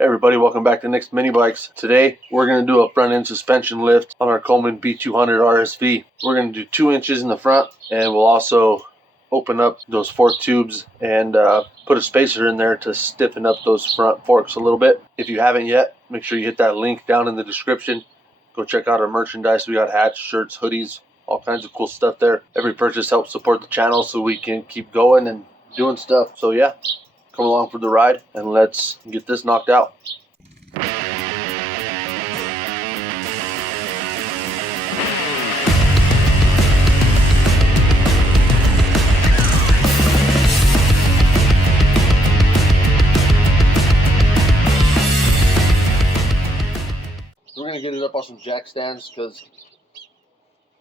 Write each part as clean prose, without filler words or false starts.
Hey everybody, welcome back to Nicsminibikes. Today we're going to do a front end suspension lift on our Coleman B200RSV. We're going to do 2 inches in the front, and we'll also open up those fork tubes and put a spacer in there to stiffen up those front forks a little bit. If you haven't yet, make sure you hit that link down in the description. Go check out our merchandise. We got hats, shirts, hoodies, all kinds of cool stuff there. Every purchase helps support the channel so we can keep going and doing stuff. So yeah, come along for the ride and let's get this knocked out. We're going to get it up on some jack stands because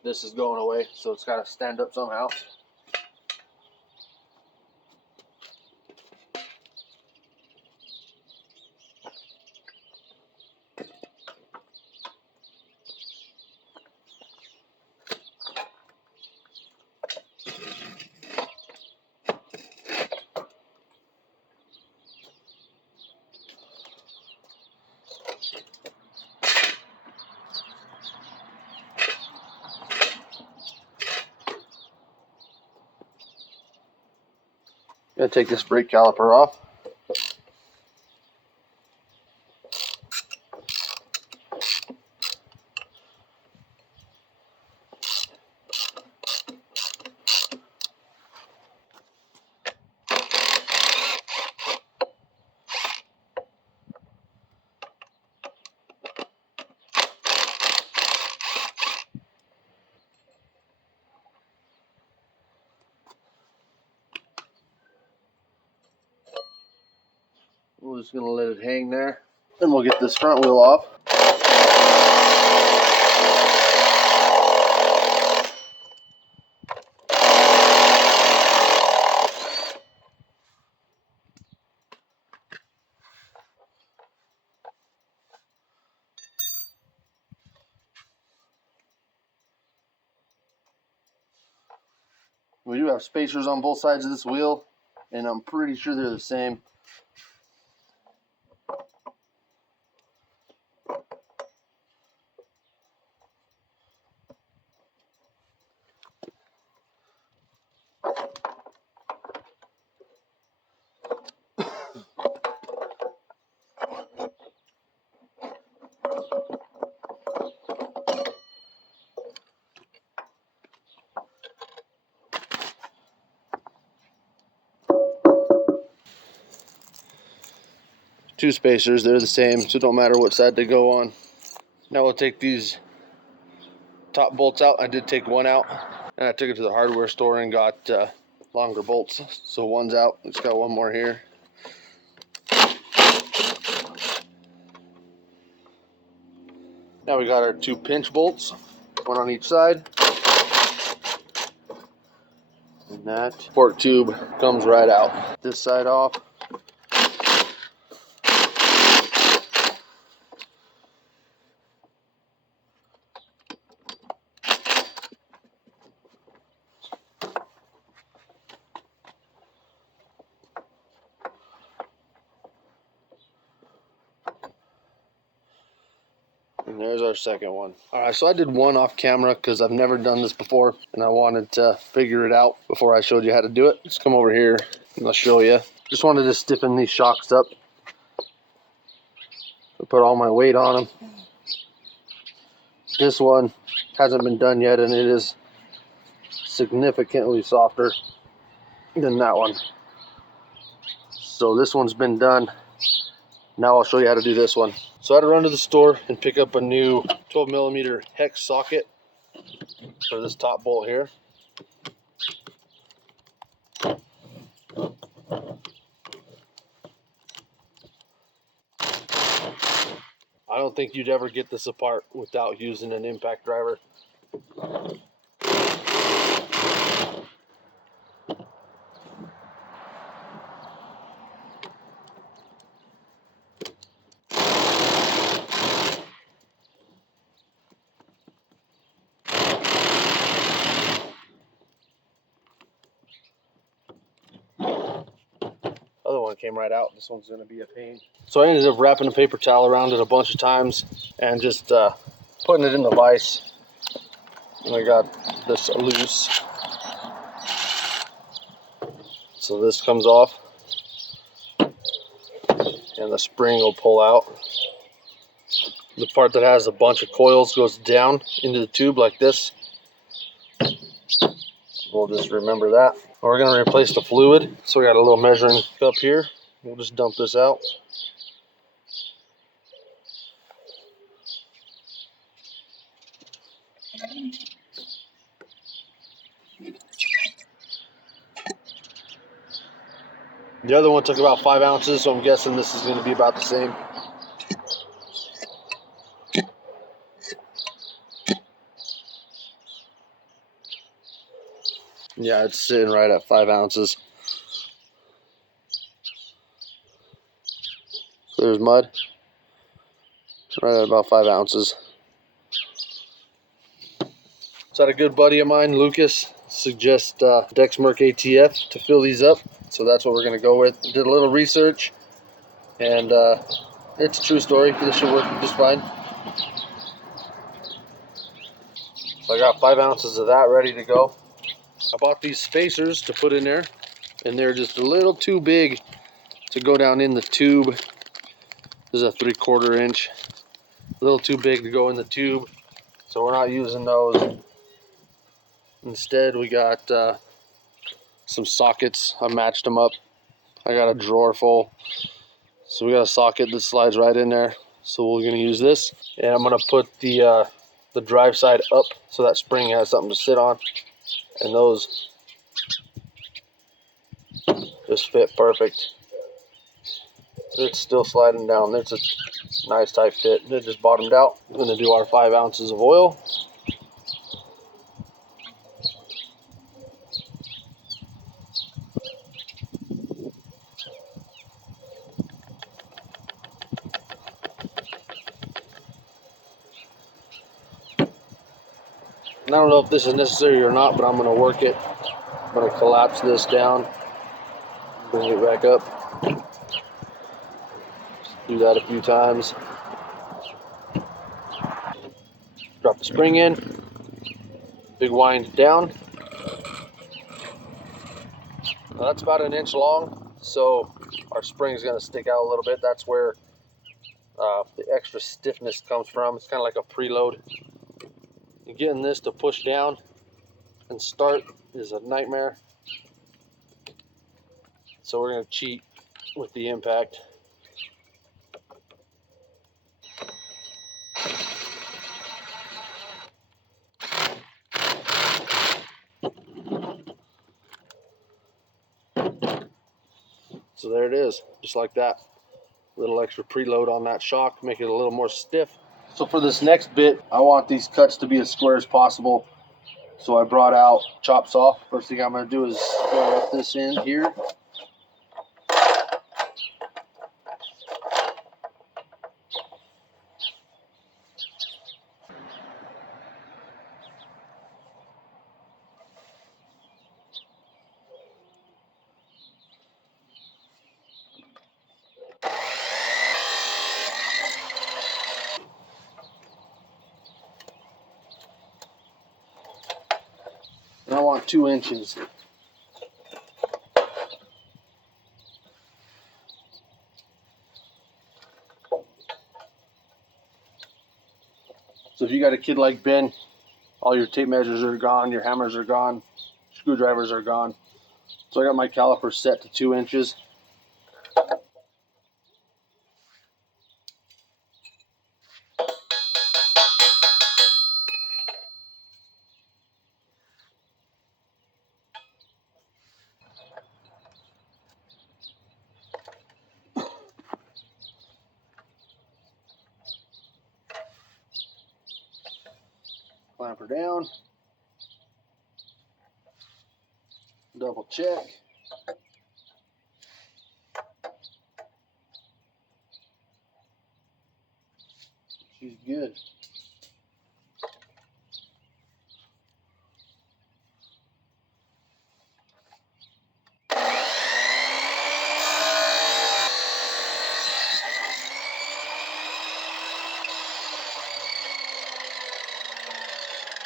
this is going away, so it's got to stand up somehow. I'm going to take this brake caliper off. We're just going to let it hang there. Then we'll get this front wheel off. We do have spacers on both sides of this wheel, and I'm pretty sure they're the same. Two spacers, they're the same, so it don't matter what side they go on. Now we'll take these top bolts out. I did take one out, and I took it to the hardware store and got longer bolts. So one's out, it's got one more here. Now we got our 2 pinch bolts, one on each side. And that fork tube comes right out. This side off. And there's our second one. Alright, so I did one off camera because I've never done this before and I wanted to figure it out before I showed you how to do it. Just come over here and I'll show you. Just wanted to stiffen these shocks up. I put all my weight on them. This one hasn't been done yet, and it is significantly softer than that one. So this one's been done. Now I'll show you how to do this one. So I had to run to the store and pick up a new 12mm hex socket for this top bolt here. I don't think you'd ever get this apart without using an impact driver. Other one came right out. This one's going to be a pain. So I ended up wrapping a paper towel around it a bunch of times and just putting it in the vise. And I got this loose. So this comes off and the spring will pull out. The part that has a bunch of coils goes down into the tube like this. We'll just remember that. We're going to replace the fluid. So we got a little measuring cup here. We'll just dump this out. The other one took about 5 ounces, so I'm guessing this is going to be about the same. Yeah, it's sitting right at 5 ounces. There's mud. Right at about 5 ounces. So I had a good buddy of mine, Lucas, suggest Dexmerk ATF to fill these up. So that's what we're going to go with. Did a little research, and it's a true story. This should work just fine. So I got 5 ounces of that ready to go. I bought these spacers to put in there, and they're just a little too big to go down in the tube. This is a 3/4 inch. A little too big to go in the tube, so we're not using those. Instead, we got some sockets. I matched them up. I got a drawer full, so we got a socket that slides right in there. So we're gonna use this, and I'm gonna put the drive side up so that spring has something to sit on, and those just fit perfect. It's still sliding down. It's a nice tight fit. It just bottomed out. I'm gonna do our 5 ounces of oil. And I don't know if this is necessary or not, but I'm gonna work it. I'm gonna collapse this down, bring it back up. Do that a few times. Drop the spring in, big wind down. Now that's about 1 inch long, so our spring is going to stick out a little bit. That's where the extra stiffness comes from. It's kind of like a preload. And getting this to push down and start is a nightmare. So we're going to cheat with the impact. So there it is, just like that. Little extra preload on that shock, make it a little more stiff. So for this next bit, I want these cuts to be as square as possible. So I brought out chop saw. First thing I'm going to do is square up this end here. And I want 2 inches. So if you got a kid like Ben, all your tape measures are gone, your hammers are gone, screwdrivers are gone. So I got my caliper set to 2 inches. Clamp her down. Double check. She's good.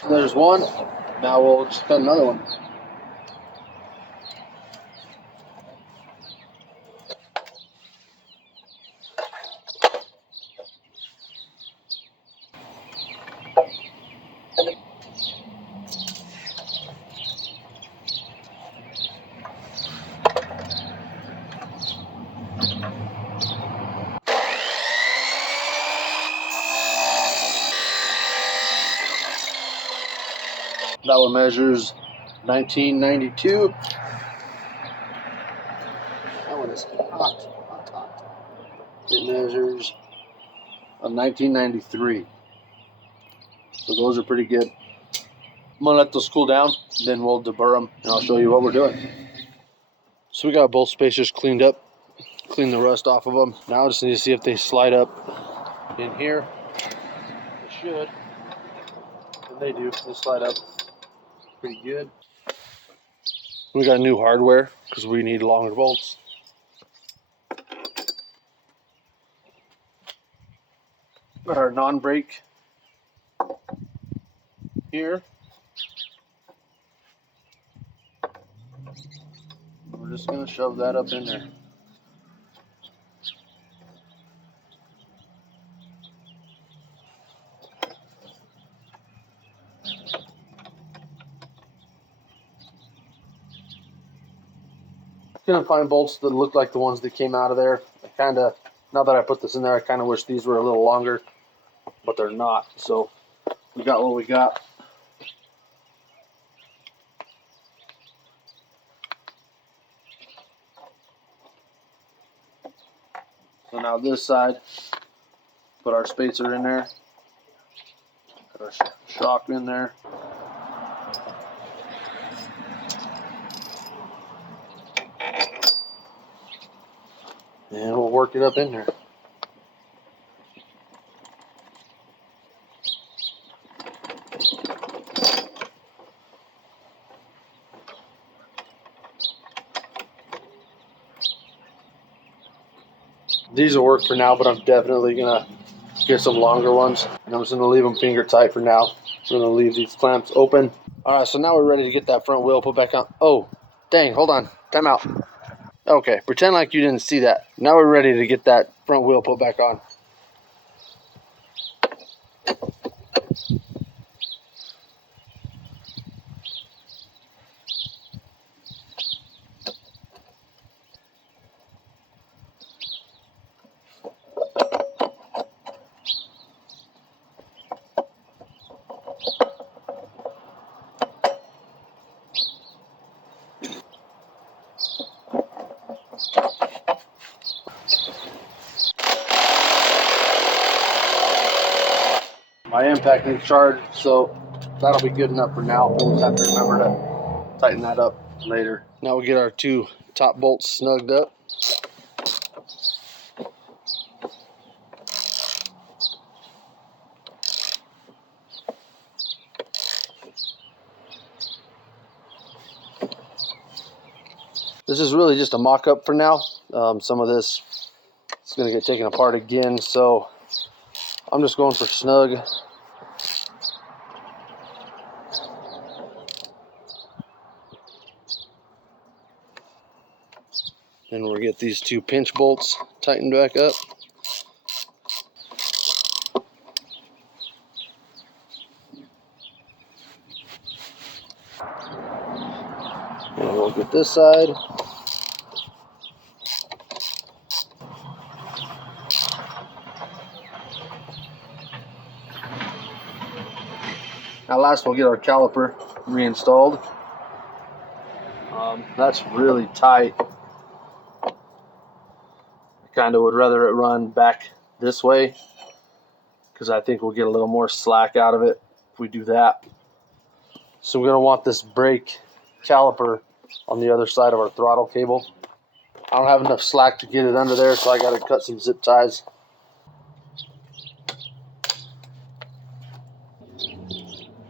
There's one. Now we'll just cut another one. That one measures 1992. That one is hot. It measures a 1993. So those are pretty good. I'm gonna let those cool down, then we'll deburr them, and I'll show you what we're doing. So we got both spacers cleaned up, clean the rust off of them. Now I just need to see if they slide up in here. They should, and they do. They slide up pretty good. We got new hardware because we need longer bolts. Got our non-brake here. We're just going to shove that up in there. Gonna find bolts that look like the ones that came out of there. Now that I put this in there, I kind of wish these were a little longer, but they're not. So we got what we got. So now this side, put our spacer in there, put our shock in there. And we'll work it up in there. These will work for now, but I'm definitely gonna get some longer ones. And I'm just gonna leave them finger tight for now. I'm gonna leave these clamps open. All right, so now we're ready to get that front wheel put back on. Oh, dang, hold on, time out. Okay, pretend like you didn't see that. Now we're ready to get that front wheel put back on. My impact needs charged, so that'll be good enough for now. We'll just have to remember to tighten that up later. Now we'll get our two top bolts snugged up. This is really just a mock-up for now. Some of this is going to get taken apart again, so I'm just going for snug. Then we'll get these two pinch bolts tightened back up. And we'll get this side. Now last we'll get our caliper reinstalled. That's really tight. I kind of would rather it run back this way because I think we'll get a little more slack out of it if we do that. So we're going to want this brake caliper on the other side of our throttle cable. I don't have enough slack to get it under there, so I got to cut some zip ties.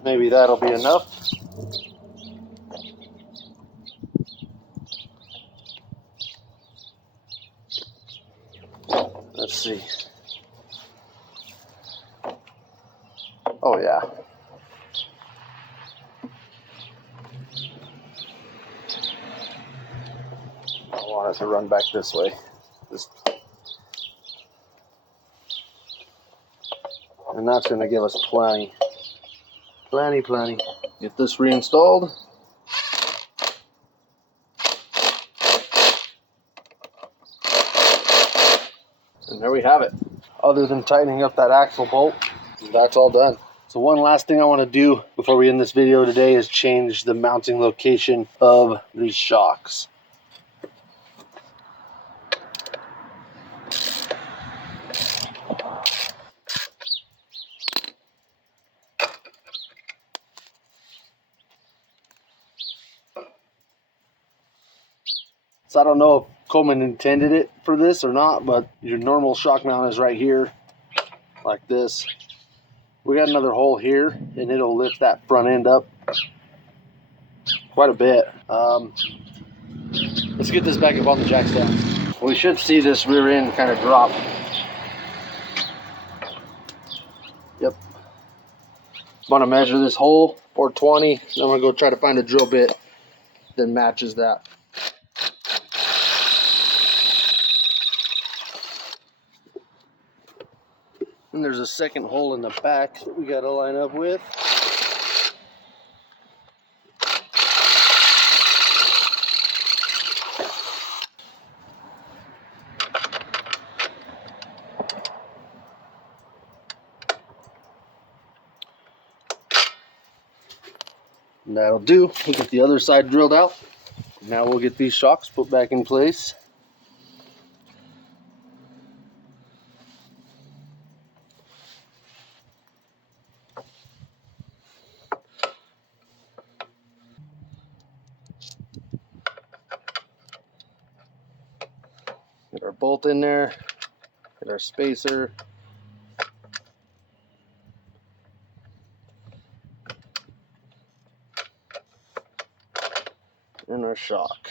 Maybe that'll be enough. Let's see. Oh yeah. have to run back this way. And that's going to give us plenty. Get this reinstalled. And there we have it. Other than tightening up that axle bolt, that's all done. So one last thing I want to do before we end this video today is change the mounting location of these shocks. So I don't know if Coleman intended it for this or not, but your normal shock mount is right here, like this. We got another hole here, and it'll lift that front end up quite a bit. Let's get this back up on the jack stand. We should see this rear end kind of drop. Yep. I'm gonna measure this hole, 420. Then I'm gonna go try to find a drill bit that matches that. And there's a second hole in the back that we gotta line up with. And that'll do. We'll get the other side drilled out. Now we'll get these shocks put back in place. Get our bolt in there, get our spacer. And our shock.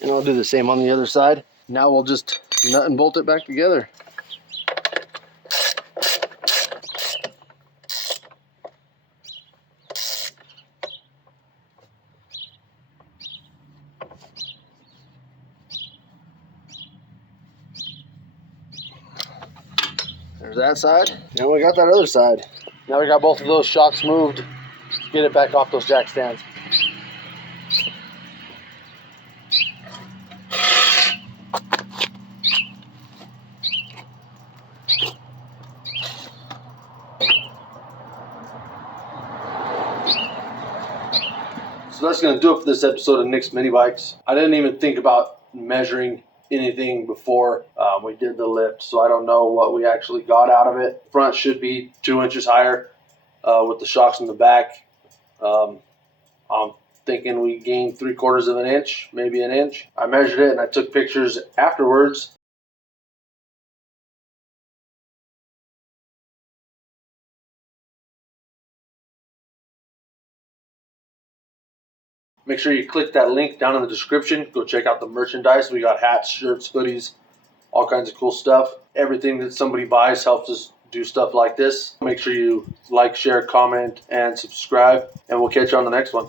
And I'll do the same on the other side. Now we'll just nut and bolt it back together. There's that side. And we got that other side. Now we got both of those shocks moved. Get it back off those jack stands. So that's going to do it for this episode of Nicsminibikes. I didn't even think about measuring anything before we did the lift, so I don't know what we actually got out of it. Front should be 2 inches higher with the shocks in the back. I'm thinking we gained 3/4 of an inch, maybe an inch. I measured it and I took pictures afterwards. Make sure you click that link down in the description. Go check out the merchandise. We got hats, shirts, hoodies, all kinds of cool stuff. Everything that somebody buys helps us do stuff like this. Make sure you like, share, comment, and subscribe, and we'll catch you on the next one.